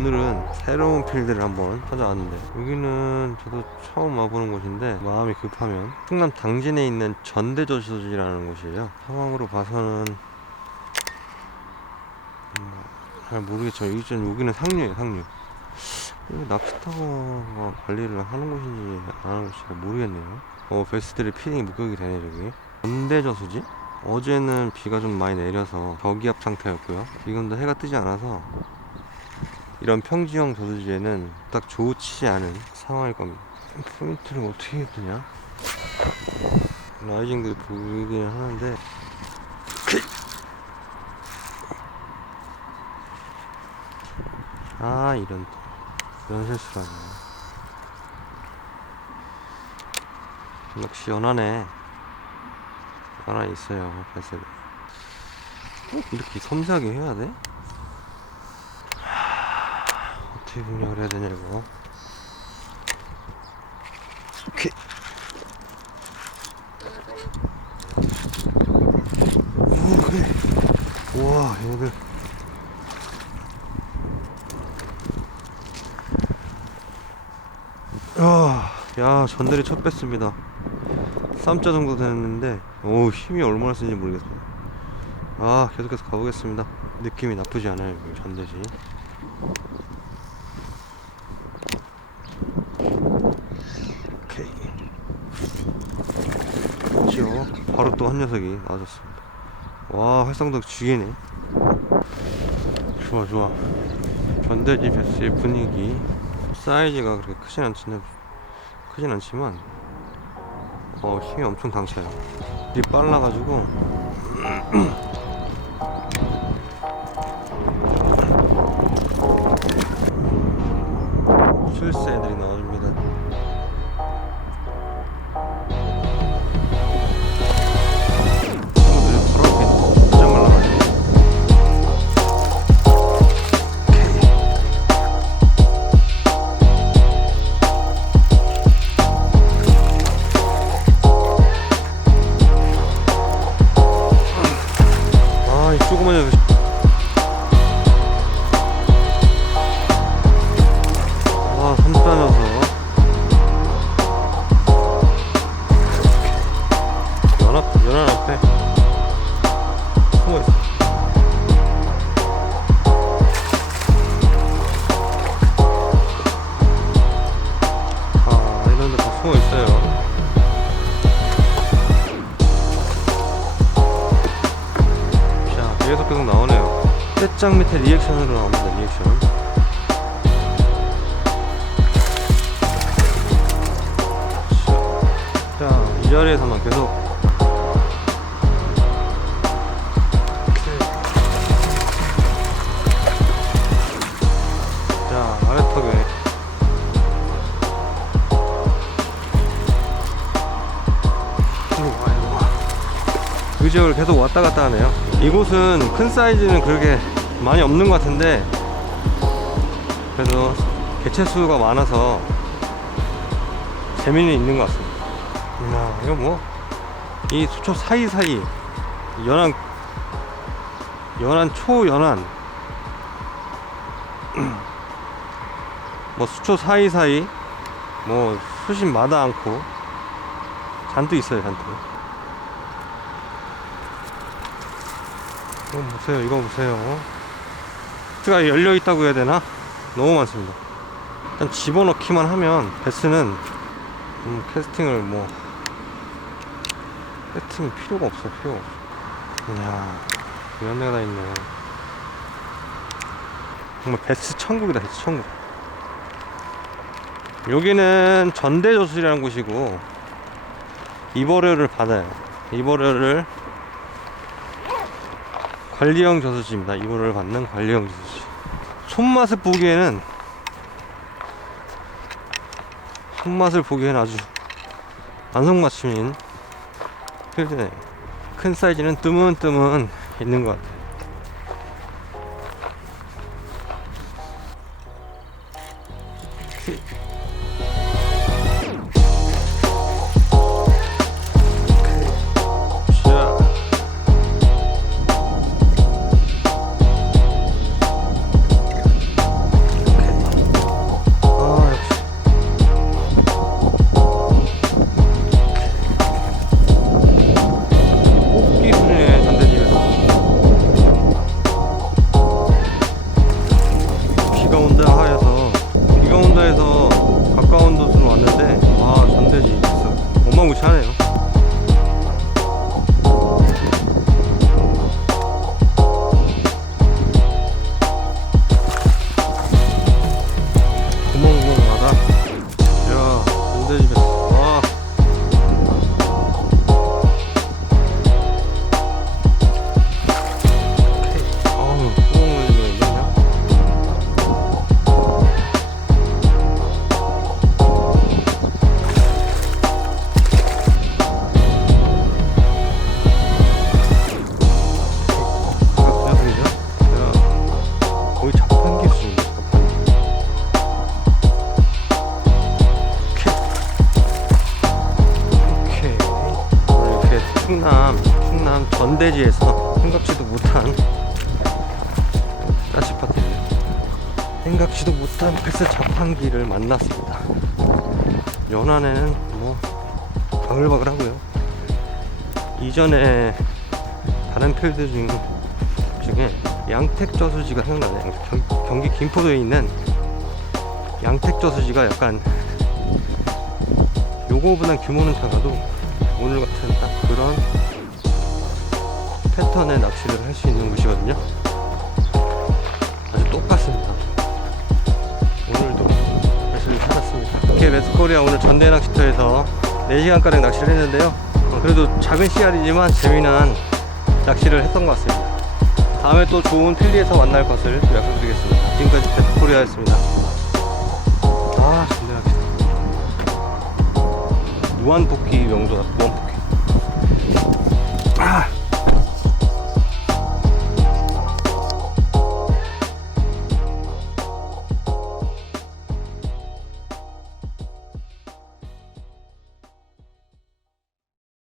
오늘은 새로운 필드를 한번 찾아왔는데 여기는 저도 처음 와보는 곳인데 마음이 급하면 충남 당진에 있는 전대저수지라는 곳이에요. 상황으로 봐서는 음, 잘 모르겠죠. 좀 여기는 상류예요 상류. 여기 낚시터가 관리를 하는 곳인지 안 하는 곳인지 잘 모르겠네요. 어 베스트들의 피딩이 목격이 되네 저기. 전대저수지? 어제는 비가 좀 많이 내려서 저기압 상태였고요. 지금도 해가 뜨지 않아서 이런 평지형 저수지에는 딱 좋지 않은 상황일 겁니다. 포인트를 어떻게 해야 되냐? 라이징도 보이긴 하는데. 아 이런 이런 실수라니 역시 연안에 하나 있어요 발색 꼭 이렇게 섬세하게 해야 돼? 하, 어떻게 공략을 해야 되냐 이거 오케이. 오 그래. 우와 얘들 야, 야 전들이 첫 뺐습니다. 3자 정도 됐는데 오 힘이 얼마나 센지 모르겠어요. 아 계속해서 가보겠습니다. 느낌이 나쁘지 않아요 전대지 오케이 그렇죠 바로 또 한 녀석이 나와줬습니다. 와 활성도 죽이네. 좋아 좋아. 전대지 베스의 분위기. 사이즈가 그렇게 크진 않지만 크진 않지만 어 힘이 엄청 당차요. 일이 빨라가지고 아, 삼자 녀석. 연합, 연합 앞에 숨어 있어. 떼짱 밑에 리액션으로 나옵니다, 리액션. 자, 자, 이 자리에서만 계속. 그 지역을 계속 왔다 갔다 하네요. 이곳은 큰 사이즈는 그렇게 많이 없는 것 같은데 그래도 개체 수가 많아서 재미는 있는 것 같습니다. 야, 이거 뭐이 수초 사이사이 연한 연한 초연한 뭐 수초 사이사이 뭐 수심 마다 않고 잔뜩 있어요 잔뜩 이거 보세요 이거 보세요. 베스가 열려 있다고 해야 되나? 너무 많습니다. 일단 집어넣기만 하면 베스는 음, 캐스팅을 뭐 캐스팅이 필요가 없어 필요가 없어 이야 이런 데가 다 있네 정말 베스 천국이다 베스 천국. 여기는 전대저수지라는 곳이고 입어료를 받아요. 입어료를 관리형 저수지입니다. 이거를 받는 관리형 저수지. 손맛을 보기에는 손맛을 보기에는 아주 안성맞춤인 필드네. 큰 사이즈는 뜨문뜨문 있는 것 같아요. 자. 이가운데 하에서 이가운데에서 가까운 곳으로 왔는데 와 전대지 진짜. 어마무시하네요. 전대지에서 생각지도 못한 까치 파티를 생각지도 못한 패스 자판기를 만났습니다. 연안에는 뭐 바글바글 하고요. 이전에 다른 필드 중, 중에 양택 저수지가 생각나네요. 경, 경기 김포도에 있는 양택 저수지가 약간 요거보단 규모는 작아도 오늘 같은 딱 그런 패턴의 낚시를 할 수 있는 곳이거든요. 아주 똑같습니다. 오늘도 배수를 찾았습니다. 이렇게 매스코리아 오늘 전대 낚시터에서 4시간가량 낚시를 했는데요. 어, 그래도 작은 씨알이지만 재미난 낚시를 했던 것 같습니다. 다음에 또 좋은 필리에서 만날 것을 약속드리겠습니다. 지금까지 베스코리아였습니다. 아, 전대 낚시터. 무한복귀 명소다, 무한복귀.